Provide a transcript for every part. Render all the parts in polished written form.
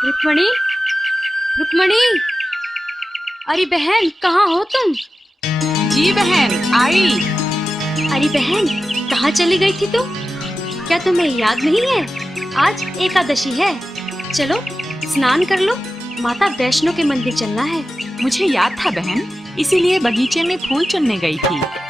रुक्मणी, रुक्मणी, अरे बहन कहाँ हो तुम? जी बहन आई। अरे बहन कहाँ चली गई थी तुम? क्या तुम्हें याद नहीं है आज एकादशी है? चलो स्नान कर लो, माता वैष्णो के मंदिर चलना है। मुझे याद था बहन, इसीलिए बगीचे में फूल चुनने गई थी।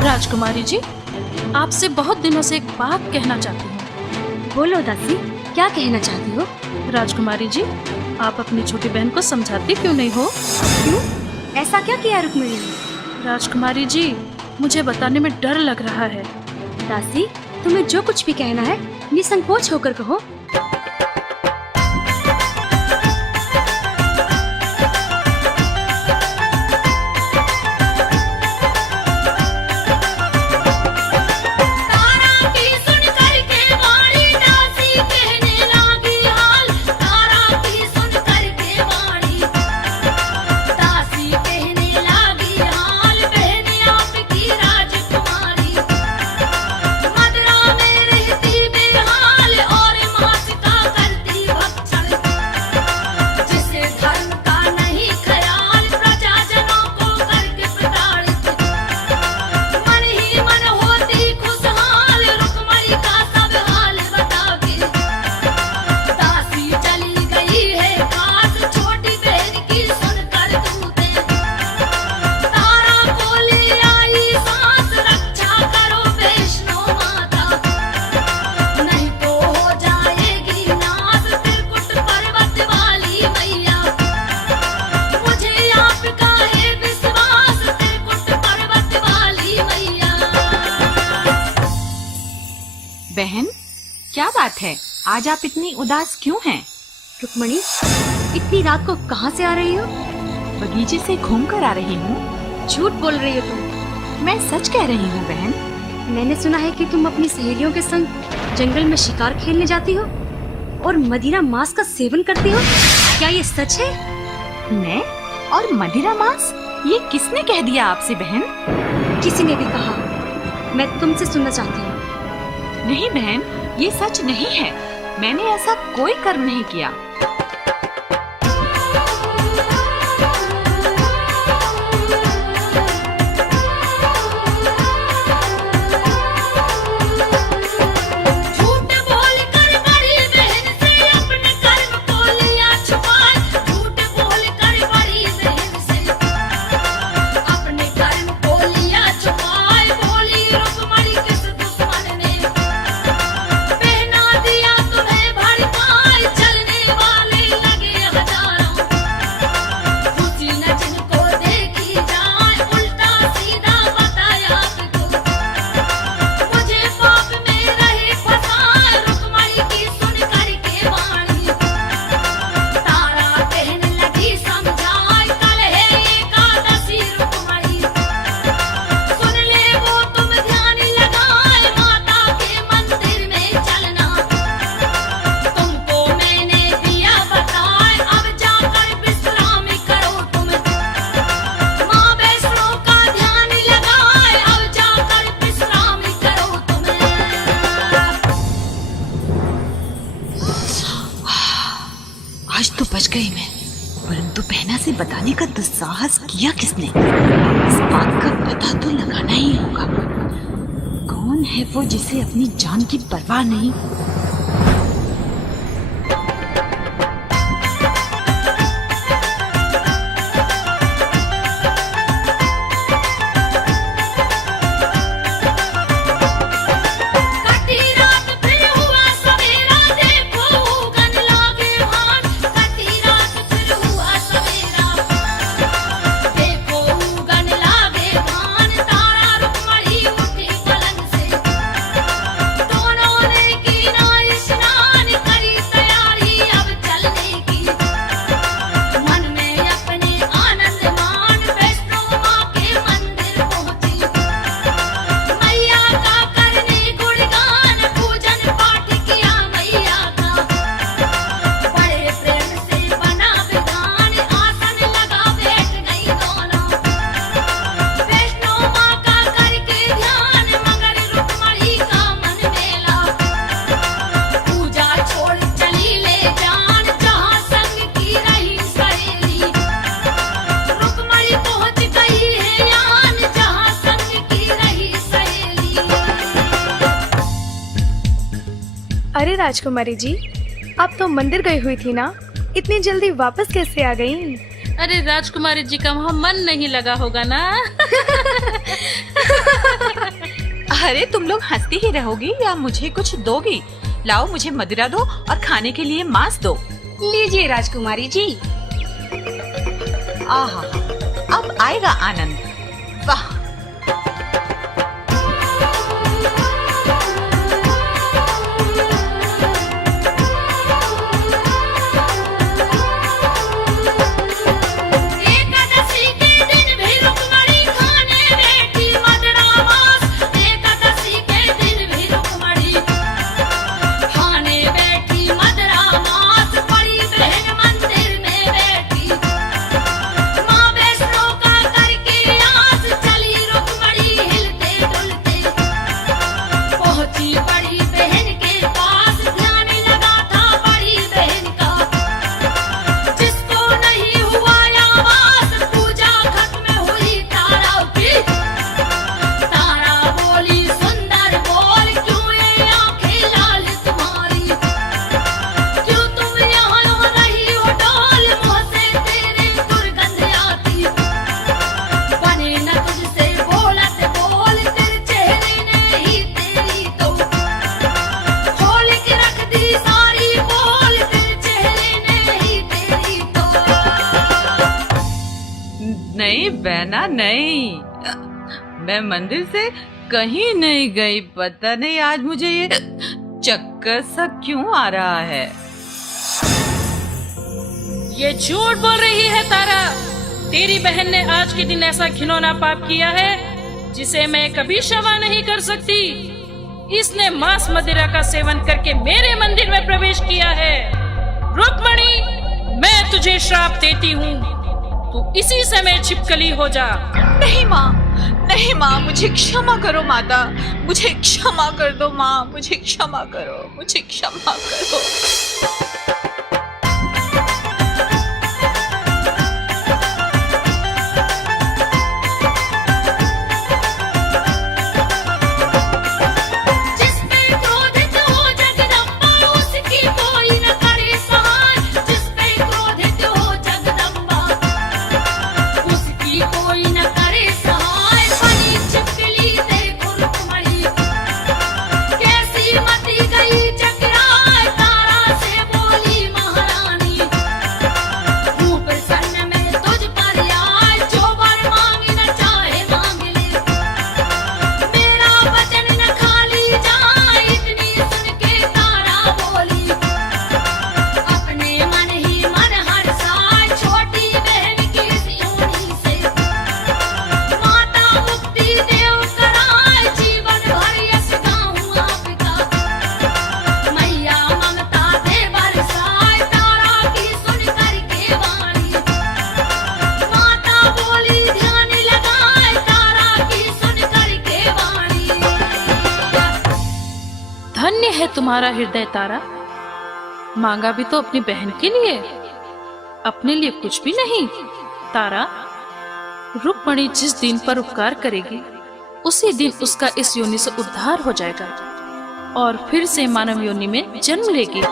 राजकुमारी जी, आपसे बहुत दिनों से एक बात कहना चाहती हूँ। बोलो दासी, क्या कहना चाहती हो? राजकुमारी जी, आप अपनी छोटी बहन को समझाती क्यों नहीं हो? क्यों? ऐसा क्या किया रुक्मिणी ने? राजकुमारी जी, मुझे बताने में डर लग रहा है। दासी, तुम्हें जो कुछ भी कहना है निसंकोच होकर कहो। बहन क्या बात है, आज आप इतनी उदास क्यों हैं? रुक्मणी, इतनी रात को कहाँ से आ रही हो? बगीचे से घूम कर आ रही हूँ। झूठ बोल रही हो तुम। मैं सच कह रही हूँ बहन। मैंने सुना है कि तुम अपनी सहेलियों के संग जंगल में शिकार खेलने जाती हो और मदिरा मांस का सेवन करती हो। क्या ये सच है? मैं और मदिरा मांस? ये किसने कह दिया आपसे बहन? किसी ने भी कहा, मैं तुमसे सुनना चाहती हूँ। नहीं बहन, ये सच नहीं है। मैंने ऐसा कोई कर्म नहीं किया। चलने वाले बुलाने का दुस्साहस किया किसने? इस बात का पता तो लगाना ही होगा। कौन है वो जिसे अपनी जान की परवाह नहीं? अरे राजकुमारी जी, आप तो मंदिर गई हुई थी ना, इतनी जल्दी वापस कैसे आ गई? अरे राजकुमारी जी का वहाँ मन नहीं लगा होगा ना। अरे तुम लोग हंसती ही रहोगी या मुझे कुछ दोगी? लाओ, मुझे मदिरा दो और खाने के लिए मांस दो। लीजिए राजकुमारी जी। आहा, अब आएगा आनंद। वाह! नहीं बहना, नहीं, मैं मंदिर से कहीं नहीं गई। पता नहीं आज मुझे ये चक्कर सा क्यों आ रहा है। ये झूठ बोल रही है तारा। तेरी बहन ने आज के दिन ऐसा घिनौना पाप किया है जिसे मैं कभी क्षमा नहीं कर सकती। इसने मांस मदिरा का सेवन करके मेरे मंदिर में प्रवेश किया है। रुक्मणी, मैं तुझे श्राप देती हूँ, तू इसी समय छिपकली हो जा। नहीं माँ, नहीं माँ, मुझे क्षमा करो माता, मुझे क्षमा कर दो माँ, मुझे क्षमा करो, मुझे क्षमा करो। है तुम्हारा हृदय तारा। मांगा भी तो अपनी बहन के लिए, अपने लिए कुछ भी नहीं। तारा, रुक्मणी जिस दिन पर उपकार करेगी उसी दिन उसका इस योनि से उद्धार हो जाएगा और फिर से मानव योनि में जन्म लेगी।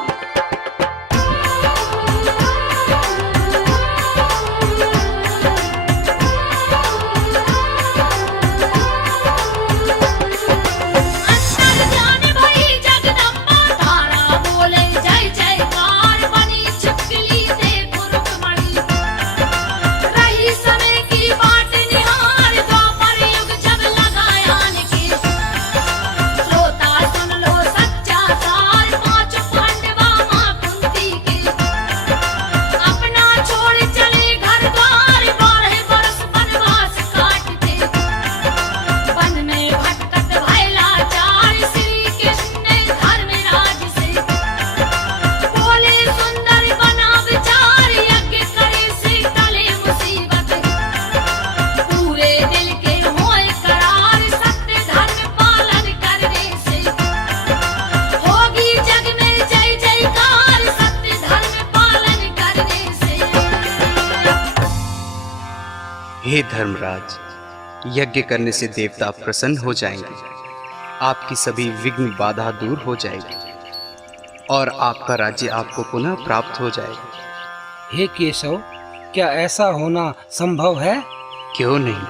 हे धर्मराज, यज्ञ करने से देवता प्रसन्न हो जाएंगे, आपकी सभी विघ्न बाधा दूर हो जाएगी और आपका राज्य आपको पुनः प्राप्त हो जाएगा। हे केशव, क्या ऐसा होना संभव है? क्यों नहीं,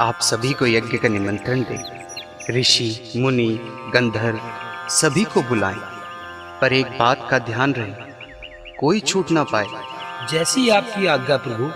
आप सभी को यज्ञ का निमंत्रण दें। ऋषि, मुनि, गंधर्व सभी को बुलाएं, पर एक बात का ध्यान रहे, कोई छूट ना पाए। जैसी आपकी आज्ञा प्रभु।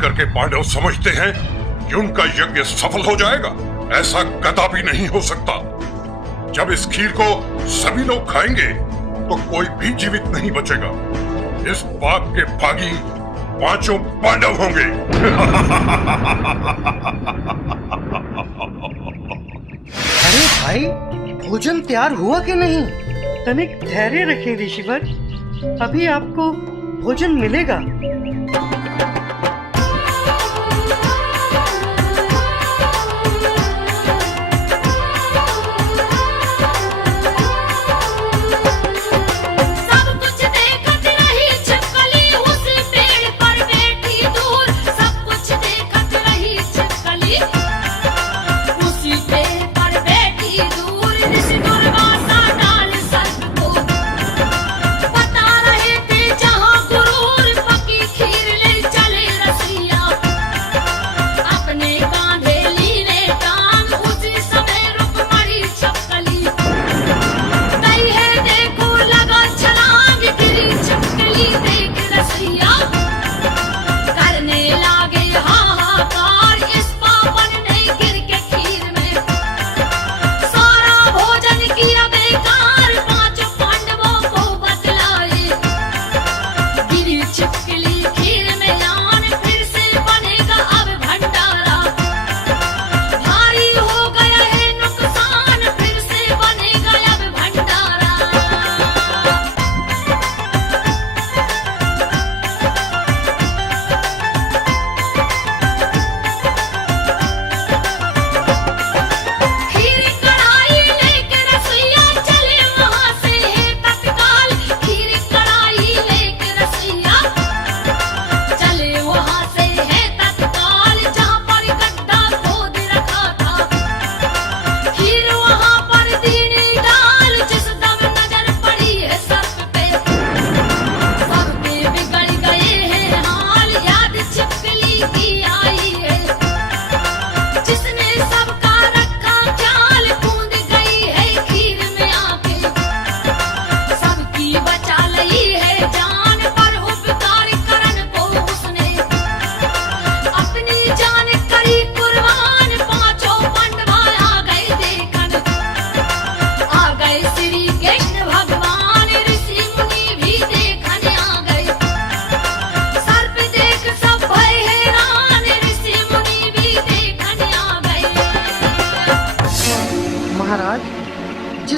करके पांडव समझते हैं कि उनका यज्ञ सफल हो जाएगा। ऐसा कदापि नहीं हो सकता। जब इस खीर को सभी लोग खाएंगे तो कोई भी जीवित नहीं बचेगा। इस पाप के भागी पांचों पांडव होंगे। अरे भाई, भोजन तैयार हुआ कि नहीं? तनिक धैर्य रखें ऋषिवर, अभी आपको भोजन मिलेगा।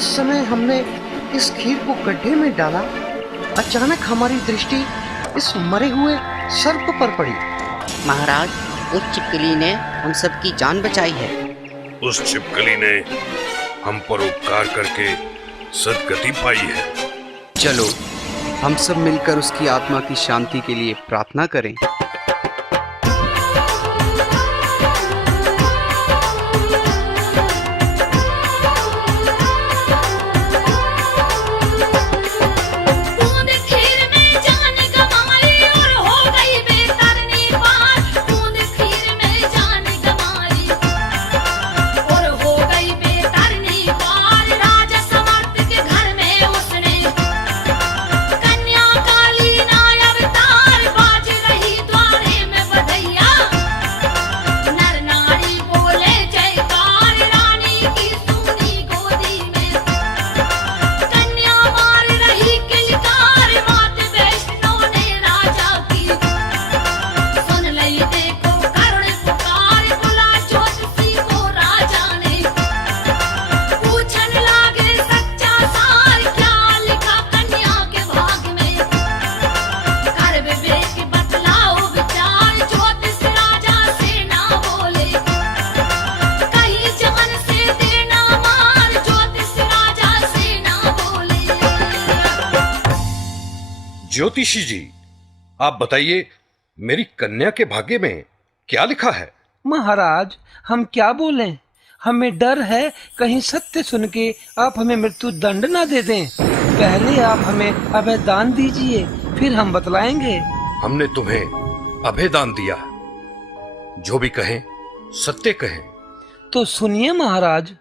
जिस समय हमने इस खीर को गड्ढे में डाला, अचानक हमारी दृष्टि इस मरे हुए सर्प पर पड़ी। महाराज, उस छिपकली ने हम सबकी जान बचाई है। उस छिपकली ने हम पर उपकार करके सदगति पाई है। चलो हम सब मिलकर उसकी आत्मा की शांति के लिए प्रार्थना करें। ज्योतिषी जी, आप बताइए, मेरी कन्या के भाग्य में क्या लिखा है? महाराज, हम क्या बोलें? हमें डर है कहीं सत्य सुन के आप हमें मृत्यु दंड ना दे दें। पहले आप हमें अभय दान दीजिए, फिर हम बतलाएंगे। हमने तुम्हें अभय दान दिया, जो भी कहें सत्य कहें। तो सुनिए महाराज।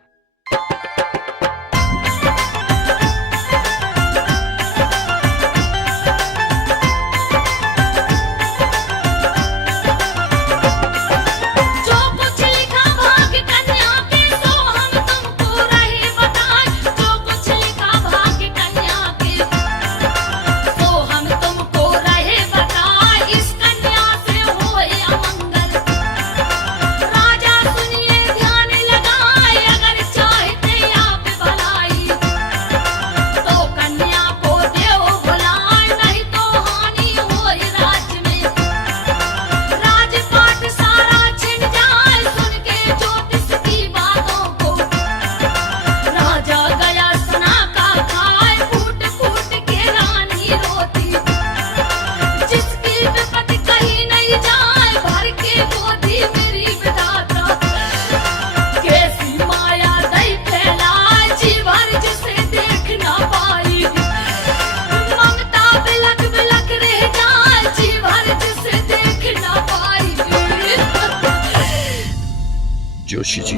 जोशी जी,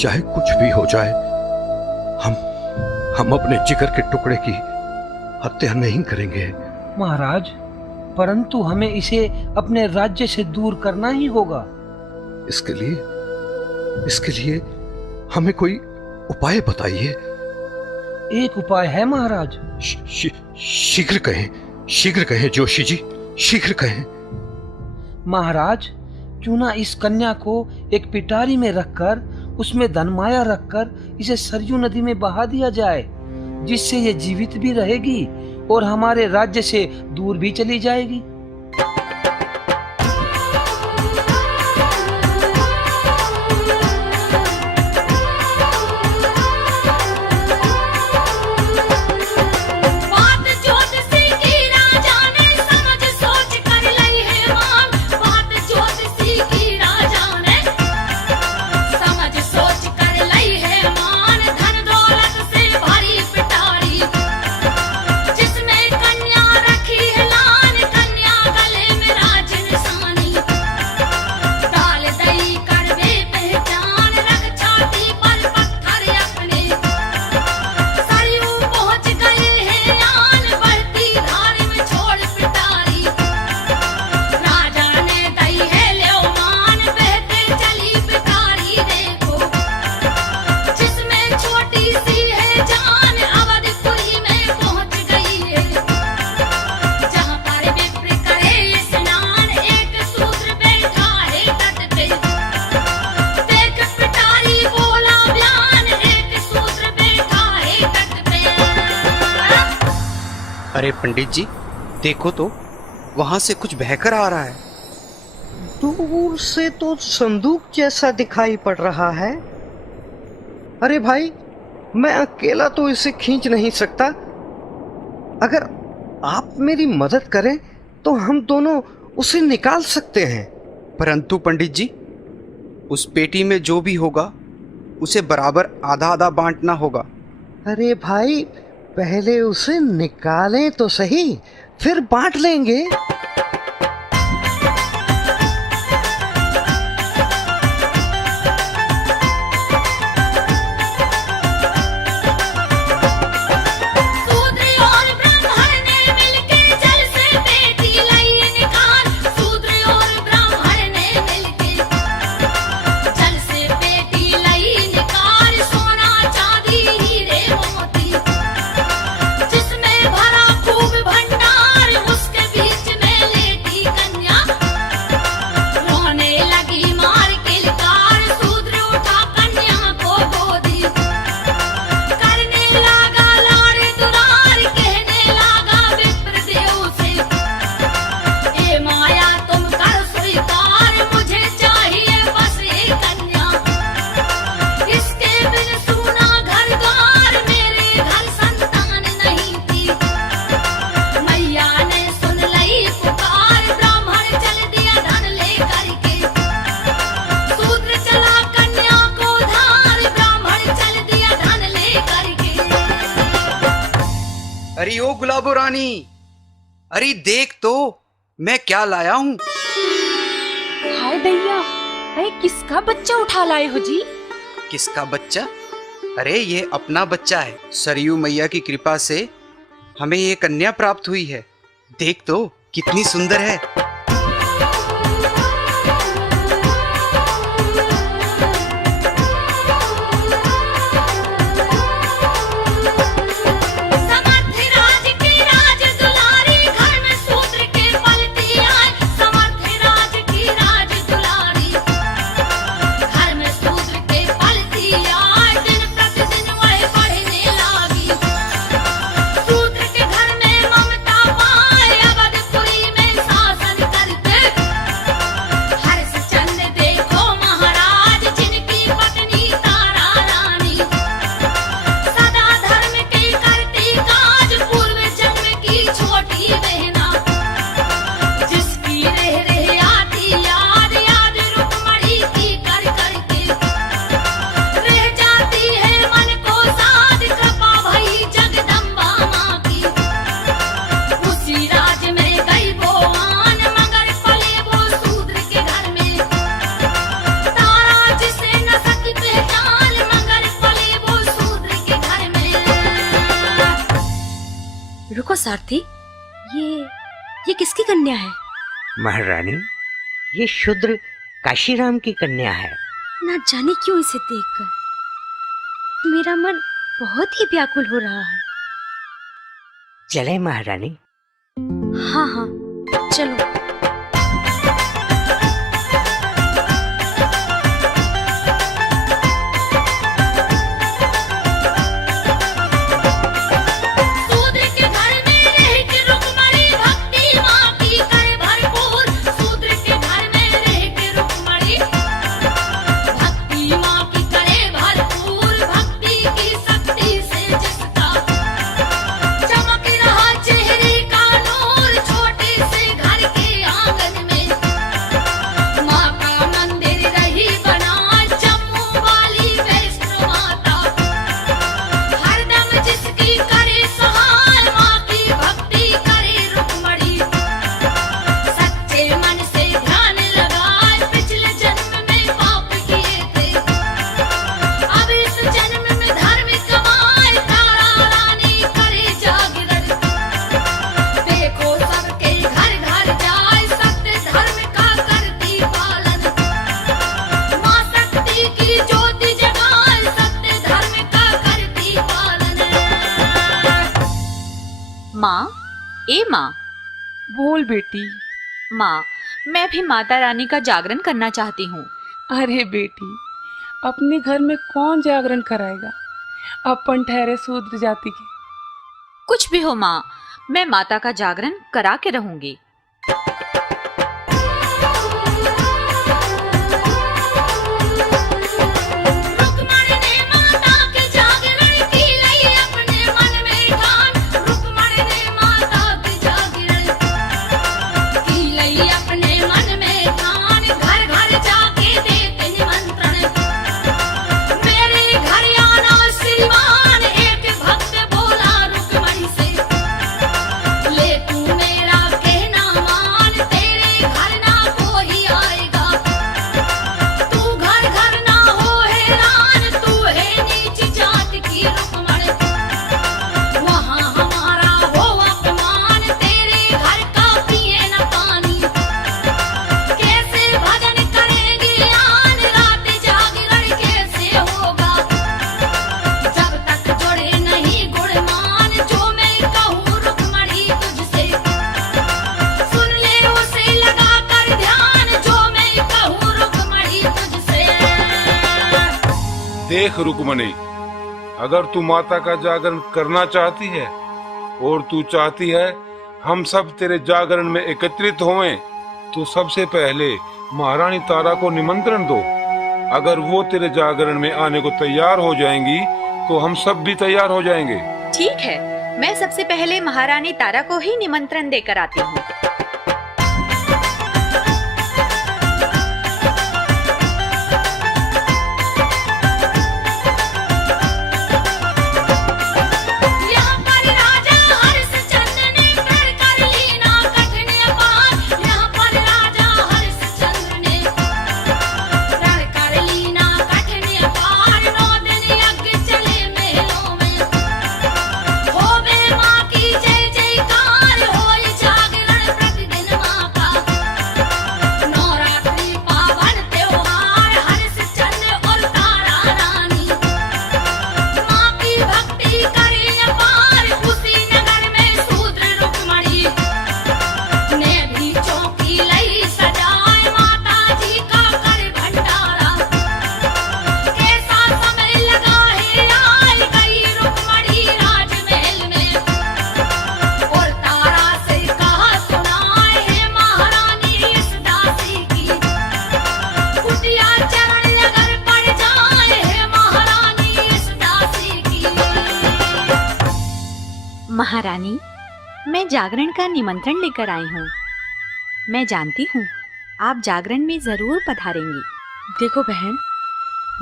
चाहे कुछ भी हो जाए, हम अपने जिगर के टुकड़े की हत्या नहीं करेंगे। महाराज, परंतु हमें इसे अपने राज्य से दूर करना ही होगा। इसके लिए हमें कोई उपाय बताइए। एक उपाय है महाराज। शीघ्र कहें जोशी जी, शीघ्र कहें। महाराज, क्यों ना इस कन्या को एक पिटारी में रखकर उसमें धनमाया रखकर इसे सरयू नदी में बहा दिया जाए, जिससे ये जीवित भी रहेगी और हमारे राज्य से दूर भी चली जाएगी। जिसमें कन्या रखी है लान, कन्या अरे पंडित जी, देखो तो, वहां से कुछ बहकर आ रहा है। दूर से तो संदूक जैसा दिखाई पड़ रहा है। अरे भाई, मैं अकेला तो इसे खींच नहीं सकता। अगर आप मेरी मदद करें तो हम दोनों उसे निकाल सकते हैं। परंतु पंडित जी, उस पेटी में जो भी होगा उसे बराबर आधा आधा बांटना होगा। अरे भाई, पहले उसे निकालें तो सही, फिर बांट लेंगे। अरे ओ गुलाबो रानी, अरे देख तो मैं क्या लाया हूँ। हाय दैया, अरे किसका बच्चा उठा लाए हो जी? किसका बच्चा? अरे ये अपना बच्चा है। सरयू मैया की कृपा से हमें ये कन्या प्राप्त हुई है। देख तो कितनी सुंदर है। रुको सारथी, ये किसकी कन्या है? महारानी, ये शूद्र काशीराम की कन्या है। ना जाने क्यों इसे देखकर मेरा मन बहुत ही व्याकुल हो रहा है। चले महारानी? हाँ हाँ, चलो। माँ, ए माँ। बोल बेटी। माँ, मैं भी माता रानी का जागरण करना चाहती हूँ। अरे बेटी, अपने घर में कौन जागरण कराएगा? अपन ठहरे शूद्र जाति के। कुछ भी हो माँ, मैं माता का जागरण करा के रहूंगी। देख रुक्मणी, अगर तू माता का जागरण करना चाहती है और तू चाहती है हम सब तेरे जागरण में एकत्रित होवें, तो सबसे पहले महारानी तारा को निमंत्रण दो। अगर वो तेरे जागरण में आने को तैयार हो जाएंगी तो हम सब भी तैयार हो जाएंगे। ठीक है, मैं सबसे पहले महारानी तारा को ही निमंत्रण देकर आती हूँ। महारानी, मैं जागरण का निमंत्रण लेकर आई हूँ। मैं जानती हूँ आप जागरण में जरूर पधारेंगी। देखो बहन,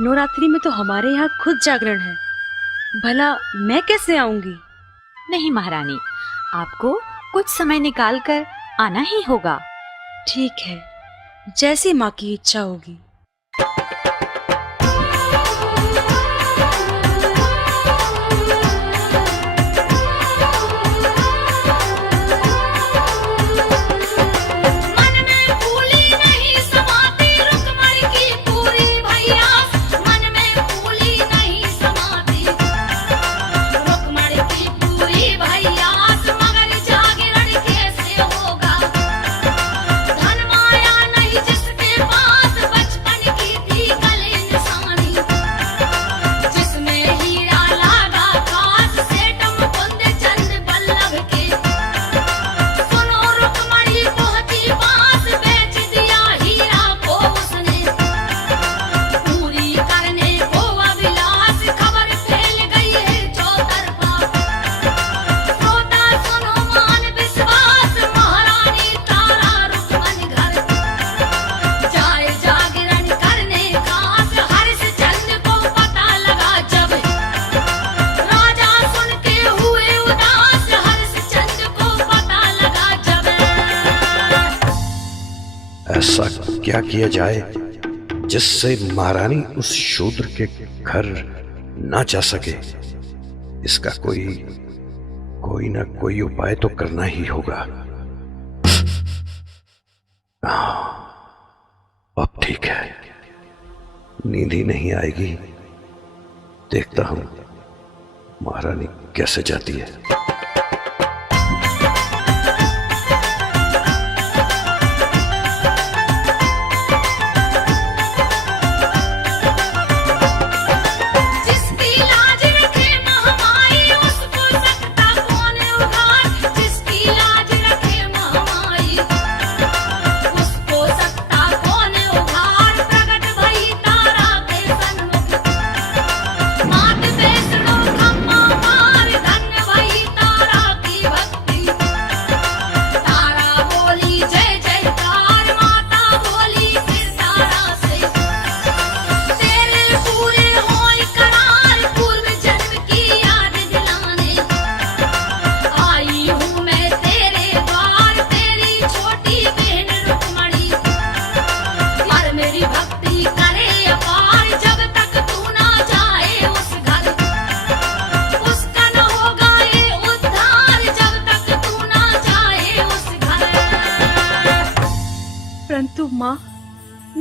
नवरात्रि में तो हमारे यहाँ खुद जागरण है, भला मैं कैसे आऊंगी? नहीं महारानी, आपको कुछ समय निकाल कर आना ही होगा। ठीक है, जैसी माँ की इच्छा होगी। ऐसा क्या किया जाए जिससे महारानी उस शूद्र के घर ना जा सके? इसका कोई ना कोई उपाय तो करना ही होगा। अब ठीक है, नींद ही नहीं आएगी। देखता हूं महारानी कैसे जाती है। जिसकी लाज रखे महामाई, उसको सकता कौन उगार। जिस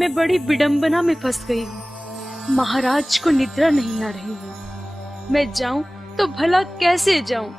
मैं बड़ी विडंबना में फंस गई हूँ। महाराज को निद्रा नहीं आ रही है। मैं जाऊं तो भला कैसे जाऊं?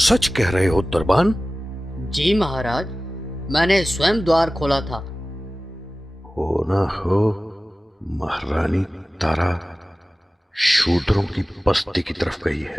सच कह रहे हो दरबान? जी महाराज, मैंने स्वयं द्वार खोला था। हो ना हो महारानी तारा शूद्रों की बस्ती की तरफ गई है।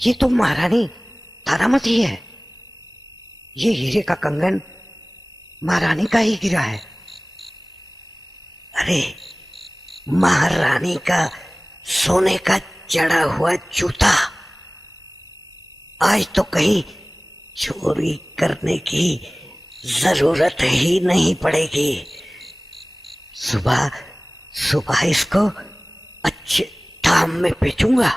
ये तो महारानी तारामती है। ये हीरे का कंगन महारानी का ही गिरा है। अरे महारानी का सोने का जड़ा हुआ जूता। आज तो कहीं चोरी करने की जरूरत ही नहीं पड़ेगी। सुबह सुबह इसको अच्छे दाम में बेचूंगा।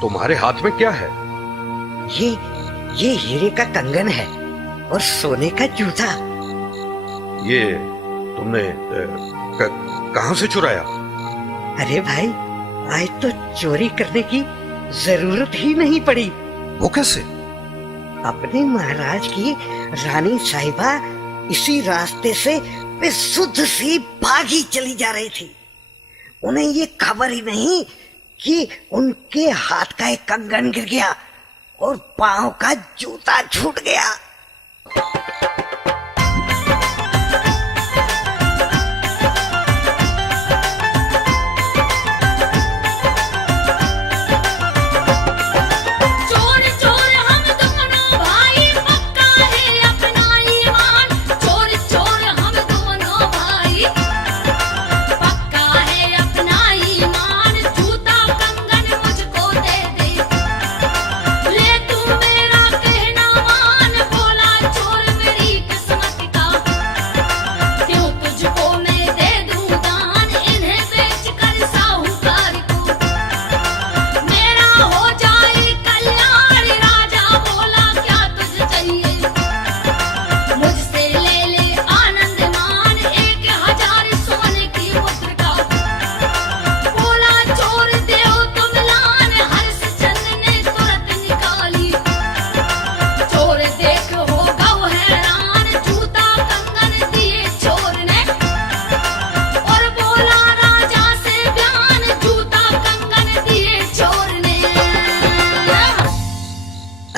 तुम्हारे हाथ में क्या है? ये हीरे का कंगन है और सोने का जूता। ये तुमने कहां से चुराया? अरे भाई, आज तो चोरी करने की जरूरत ही नहीं पड़ी। वो कैसे? अपने महाराज की रानी साहिबा इसी रास्ते से बेसुध सी भागी चली जा रही थी। उन्हें ये खबर ही नहीं कि उनके हाथ का एक कंगन गिर गया और पांव का जूता छूट गया।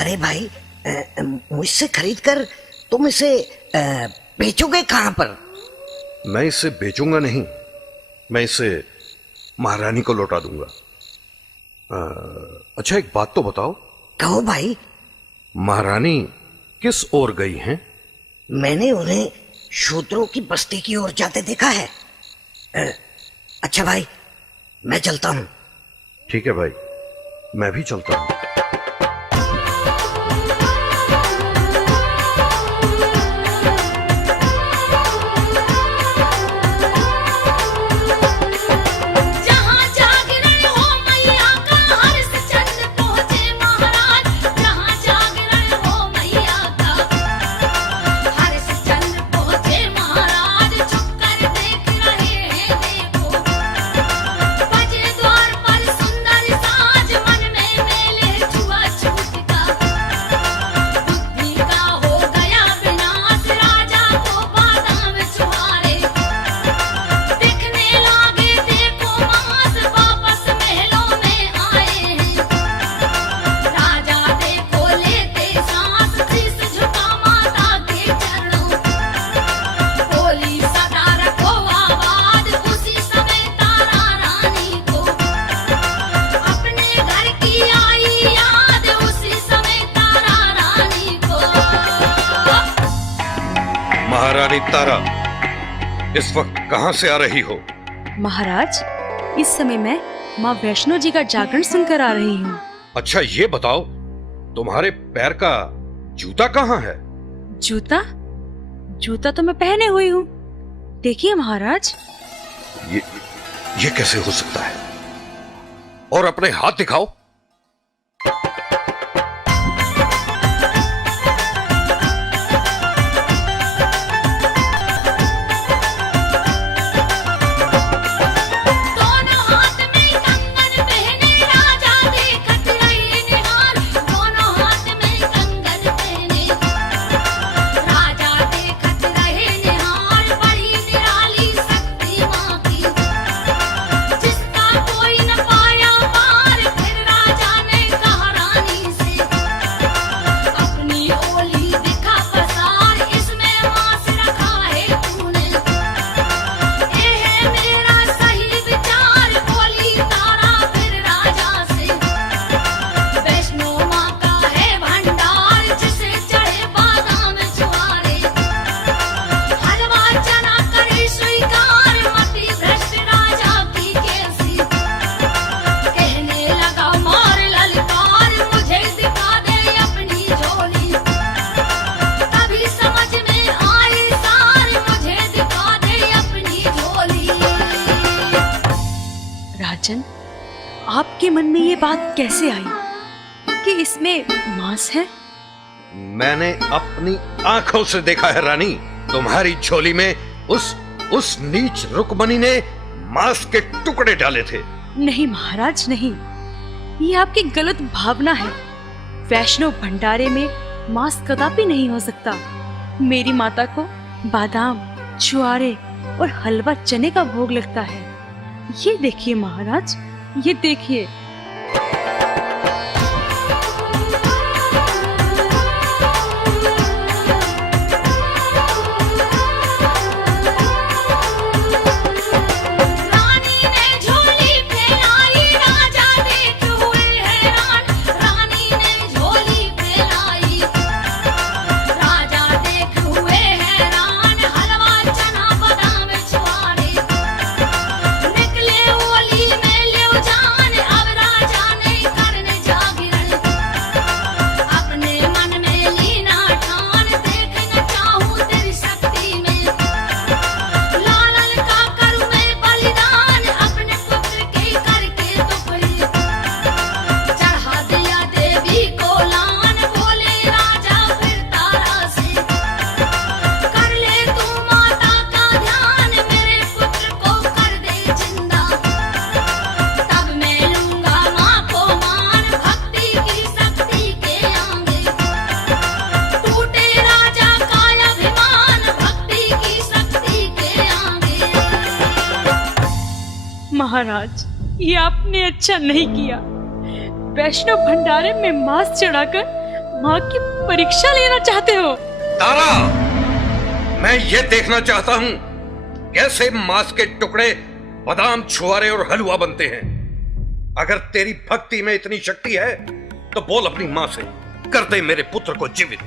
अरे भाई, मुझसे खरीद कर तुम इसे बेचोगे कहाँ पर? मैं इसे बेचूंगा नहीं, मैं इसे महारानी को लौटा दूंगा। अच्छा एक बात तो बताओ। कहो भाई। महारानी किस ओर गई हैं? मैंने उन्हें शूद्रों की बस्ती की ओर जाते देखा है। अच्छा भाई, मैं चलता हूँ। ठीक है भाई, मैं भी चलता हूँ। महारानी तारा, इस वक्त कहां से आ रही हो? महाराज, इस समय मैं माँ वैष्णो जी का जागरण सुनकर आ रही हूँ। अच्छा ये बताओ, तुम्हारे पैर का जूता कहाँ है? जूता? जूता तो मैं पहने हुई हूँ। देखिए महाराज। ये कैसे हो सकता है? और अपने हाथ दिखाओ। आपके मन में ये बात कैसे आई कि इसमें मांस है? मैंने अपनी आंखों से देखा है रानी, तुम्हारी झोली में उस नीच रुक्मणी ने मांस के टुकड़े डाले थे। नहीं महाराज नहीं, ये आपकी गलत भावना है। वैष्णो भंडारे में मांस कदापि नहीं हो सकता। मेरी माता को बादाम, छुआरे और हलवा चने का भोग लगता है। ये देखिए महाराज, ये देखिए। महाराज, ये आपने अच्छा नहीं किया। वैष्णव भंडारे में मांस चढ़ाकर माँ की परीक्षा लेना चाहते हो? तारा, मैं ये देखना चाहता हूँ कैसे मांस के टुकड़े, बादाम, छुआरे और हलवा बनते हैं। अगर तेरी भक्ति में इतनी शक्ति है तो बोल अपनी माँ से, कर दे मेरे पुत्र को जीवित।